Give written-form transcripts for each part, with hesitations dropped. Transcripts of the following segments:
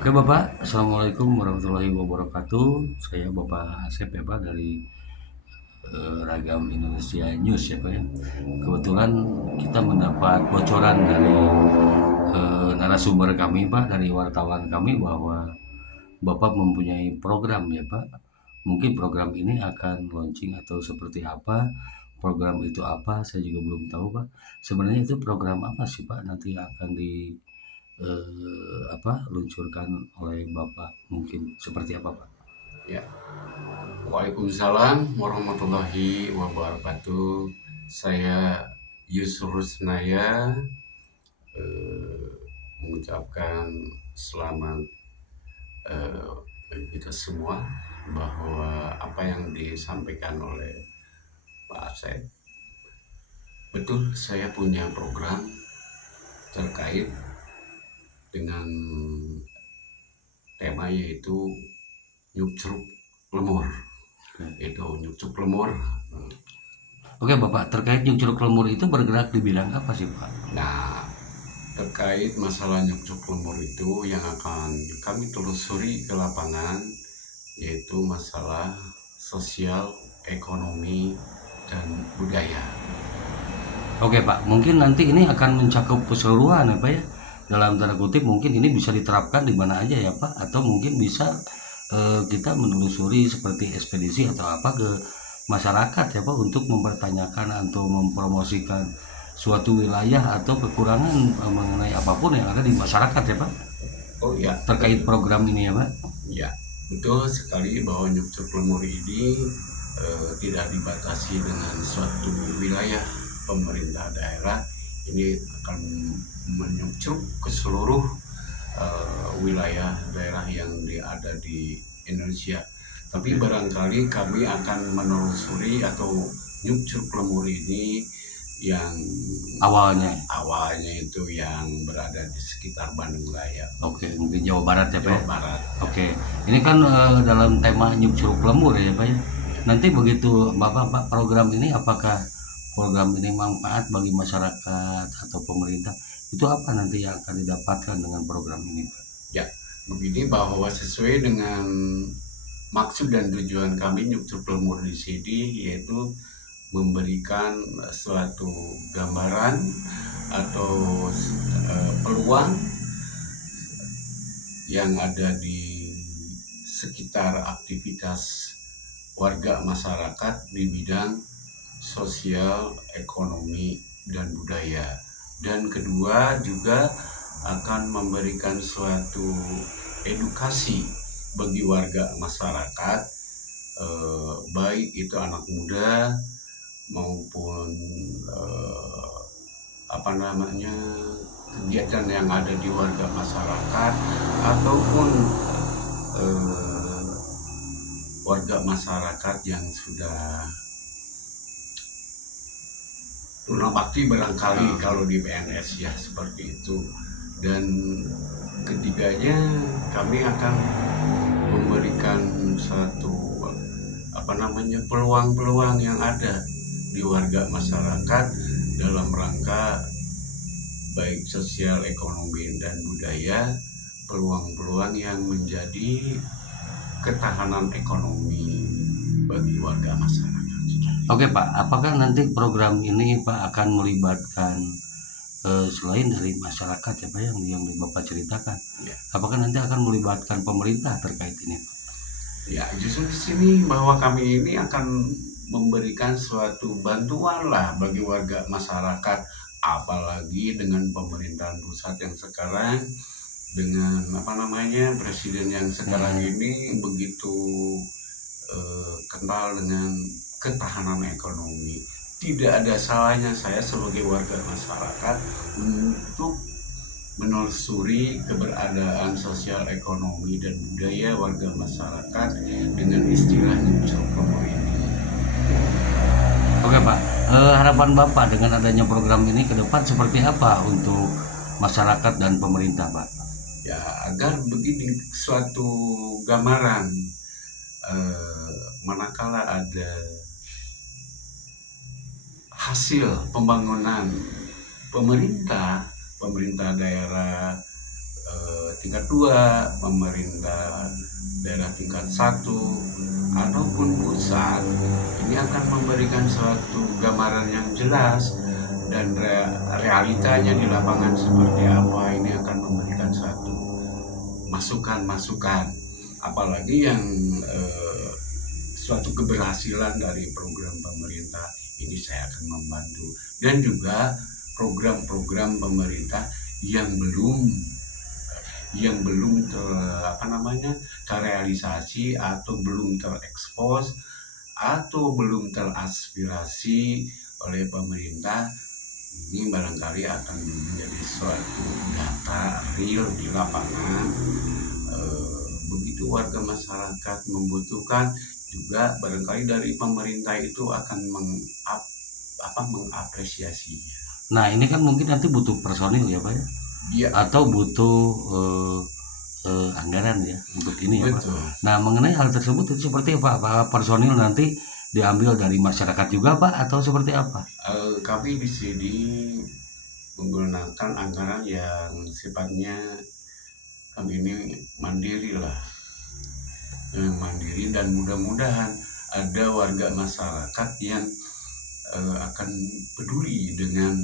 Oke Bapak, Assalamualaikum warahmatullahi wabarakatuh. Saya Bapak Asep ya Pak dari Ragam Indonesia News ya Pak ya. Kebetulan kita mendapat bocoran dari narasumber kami Pak, dari wartawan kami bahwa Bapak mempunyai program ya Pak. Mungkin program ini akan launching atau seperti apa? Program itu apa? Saya juga belum tahu Pak. Sebenarnya itu program apa sih Pak nanti akan luncurkan oleh Bapak, mungkin seperti apa Pak? Ya, Waalaikumsalam warahmatullahi wabarakatuh. Saya Yusuf Rusnaya mengucapkan selamat kita semua bahwa apa yang disampaikan oleh Pak Asep betul. Saya punya program terkait dengan tema yaitu nyucruk lemur. Itu nyucruk lemur. Oke Bapak, terkait Yung Curug Lemur itu bergerak di bidang apa sih Pak? Nah, terkait masalah nyucuk lemur itu yang akan kami telusuri ke lapangan yaitu masalah sosial, ekonomi, dan budaya. Oke Pak, mungkin nanti ini akan mencakup keseluruhan ya Pak ya. Dalam tanda kutip mungkin ini bisa diterapkan di mana aja ya Pak, atau mungkin bisa kita menelusuri seperti ekspedisi atau apa ke masyarakat ya Pak untuk mempertanyakan atau mempromosikan suatu wilayah atau kekurangan mengenai apapun yang ada di masyarakat ya Pak, Oh ya, terkait program ini ya Pak. ya betul sekali bahwa nyucuk lemur ini tidak dibatasi dengan suatu wilayah pemerintah daerah. Ini akan menyucuk ke seluruh wilayah daerah yang ada di Indonesia. Tapi barangkali kami akan menelusuri atau nyucuk lemur ini yang Awalnya. awalnya itu yang berada di sekitar Bandung Raya, Oke, mungkin Jawa Barat ya Pak Jawa ya. Barat. Ya. Oke, ini kan dalam tema Nyuk Curug Lemur ya Pak ya. Nanti begitu Bapak Pak program ini, apakah program ini manfaat bagi masyarakat atau pemerintah? Itu apa nanti yang akan didapatkan dengan program ini Pak? Ya, begini bahwa sesuai dengan maksud dan tujuan kami nyucuk lemur di sini yaitu memberikan suatu gambaran atau peluang yang ada di sekitar aktivitas warga masyarakat di bidang sosial, ekonomi, dan budaya. Dan kedua juga akan memberikan suatu edukasi bagi warga masyarakat, baik itu anak muda maupun apa namanya kegiatan yang ada di warga masyarakat ataupun eh, warga masyarakat yang sudah tunang bakti barangkali kalau di PNS ya seperti itu. Dan ketiganya kami akan memberikan satu apa namanya peluang-peluang yang ada di warga masyarakat dalam rangka baik sosial, ekonomi, dan budaya, peluang-peluang yang menjadi ketahanan ekonomi bagi warga masyarakat. Oke Pak, apakah nanti program ini Pak akan melibatkan selain dari masyarakat ya Pak yang Bapak ceritakan, Ya, apakah nanti akan melibatkan pemerintah terkait ini Pak? ya justru di sini bahwa kami ini akan memberikan suatu bantuan lah bagi warga masyarakat, apalagi dengan pemerintahan pusat yang sekarang dengan apa namanya presiden yang sekarang ini begitu kental dengan ketahanan ekonomi. Tidak ada salahnya saya sebagai warga masyarakat untuk menelusuri keberadaan sosial ekonomi dan budaya warga masyarakat dengan istilah nyucuk lemur ini. Oke Pak, harapan Bapak dengan adanya program ini ke depan seperti apa untuk masyarakat dan pemerintah Pak? Ya agar begini suatu gambaran manakala ada hasil pembangunan pemerintah daerah tingkat 2, pemerintah daerah tingkat 1, ataupun pusat, ini akan memberikan suatu gambaran yang jelas dan realitanya di lapangan seperti apa. Ini akan memberikan suatu masukan-masukan, apalagi yang suatu keberhasilan dari program pemerintah ini saya akan membantu, dan juga program-program pemerintah yang belum terrealisasi atau belum terekspos atau belum teraspirasi oleh pemerintah, ini barangkali akan menjadi suatu data real di lapangan. Begitu warga masyarakat membutuhkan, juga barangkali dari pemerintah itu akan mengapresiasinya. Nah ini kan mungkin nanti butuh personil ya Pak ya? Iya. Atau butuh anggaran ya untuk ini ya Pak. Nah mengenai hal tersebut itu seperti apa? Apakah personil nanti diambil dari masyarakat juga Pak atau seperti apa? Kami di sini menggunakan anggaran yang sifatnya kami ini mandiri lah, mandiri, dan mudah-mudahan ada warga masyarakat yang akan peduli dengan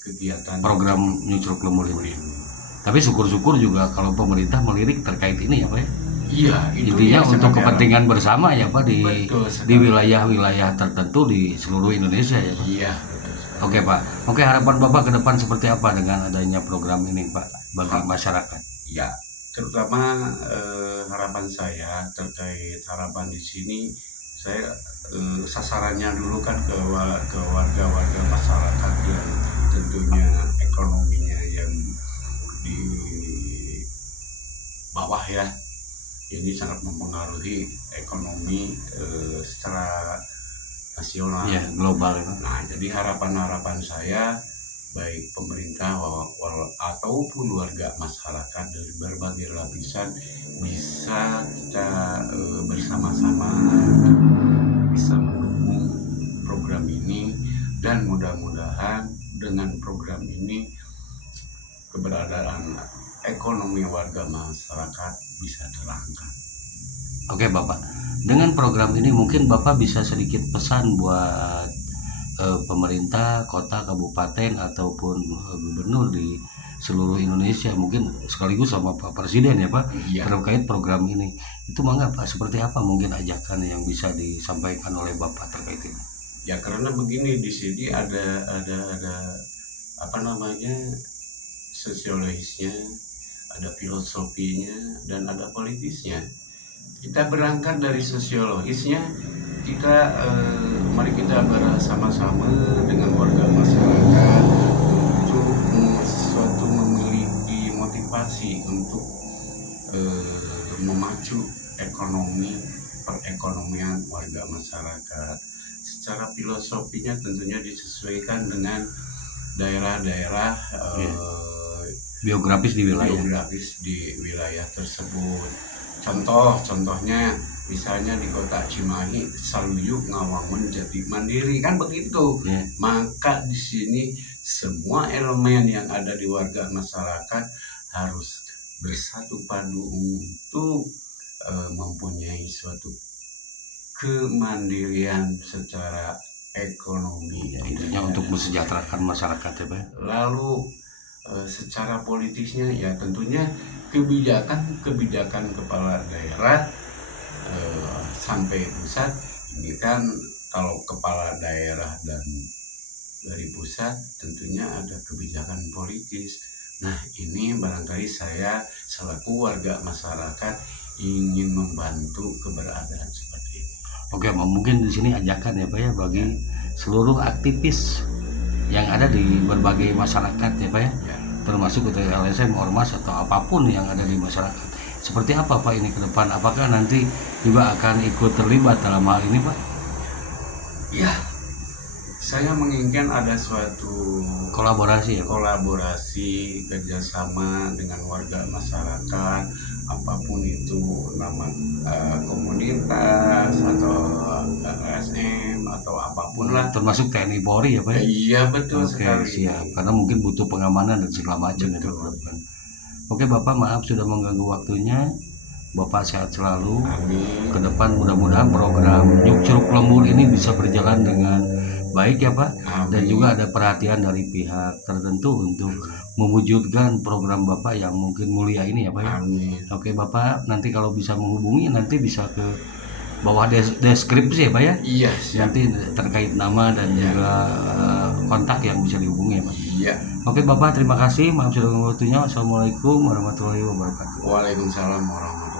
kegiatan program Nyucruk Lemur ini. Tapi syukur-syukur juga kalau pemerintah melirik terkait ini ya Pak ya. Iya, intinya untuk kepentingan bersama ya Pak di wilayah-wilayah tertentu di seluruh Indonesia ya Pak. Iya, betul. Oke Pak. Oke, harapan Bapak ke depan seperti apa dengan adanya program ini Pak bagi masyarakat? Ya, terutama harapan saya terkait harapan di sini, saya sasarannya dulu kan ke warga-warga masyarakat yang tentunya ekonominya yang di bawah ya. Ini sangat mempengaruhi ekonomi secara nasional, ya, global. Nah, jadi harapan saya baik pemerintah ataupun warga masyarakat dari berbagai lapisan bisa kita bersama-sama bisa mendukung program ini, dan mudah-mudahan dengan program ini keberadaan ekonomi warga masyarakat bisa terangkat. Oke Bapak, dengan program ini mungkin Bapak bisa sedikit pesan buat pemerintah, kota, kabupaten, ataupun gubernur di seluruh Indonesia, mungkin sekaligus sama Pak Presiden ya Pak, iya, terkait program ini. Itu mangga Pak, seperti apa mungkin ajakan yang bisa disampaikan oleh Bapak terkait ini? Ya karena begini, di sini ada sosiologisnya, ada filosofinya, dan ada politisnya. Kita berangkat dari sosiologisnya, mari kita bersama-sama dengan warga masyarakat untuk memiliki motivasi untuk memacu perekonomian warga masyarakat. Secara filosofinya tentunya disesuaikan dengan daerah-daerah biografis di wilayah tersebut. Contohnya misalnya di kota Cimahi, Saluyuk Ngawangun Jati Mandiri, kan begitu. Maka di sini semua elemen yang ada di warga masyarakat harus bersatu padu untuk mempunyai suatu kemandirian secara ekonomi. Intinya untuk mensejahterakan masyarakat ya Pak. Lalu secara politisnya ya tentunya kebijakan kepala daerah sampai pusat. Ini kan kalau kepala daerah dan dari pusat tentunya ada kebijakan politis. Nah, ini barangkali saya selaku warga masyarakat ingin membantu keberadaan seperti ini. Oke, mungkin di sini ajakan ya Pak ya bagi seluruh aktivis yang ada di berbagai masyarakat ya Pak ya, termasuk LSM, ormas atau apapun yang ada di masyarakat. Seperti apa Pak ini ke depan? Apakah nanti juga akan ikut terlibat dalam hal ini Pak? Ya, saya menginginkan ada suatu kolaborasi kerjasama dengan warga masyarakat, apapun itu nama komunitas atau LSM atau apapun lah, termasuk TNI Polri ya Pak ya? Iya betul sekali. Siap, karena mungkin butuh pengamanan dan segala macam itu. Oke Bapak, maaf sudah mengganggu waktunya. Bapak sehat selalu. Amin. Ke depan mudah-mudahan program Nyuk Curug Lembur ini bisa berjalan dengan baik ya Pak. Dan Amin. juga ada perhatian dari pihak tertentu untuk mewujudkan program Bapak yang mungkin mulia ini ya Pak ya. Amin. Oke Bapak, nanti kalau bisa menghubungi nanti bisa ke bawah deskripsi ya Pak ya. Iya, siap. Nanti terkait nama dan juga kontak yang bisa dihubungi ya Pak. Iya. Oke Bapak, terima kasih. Maaf sudah mengganggu waktunya. Wassalamualaikum warahmatullahi wabarakatuh. Waalaikumsalam warahmatullahi wabarakatuh.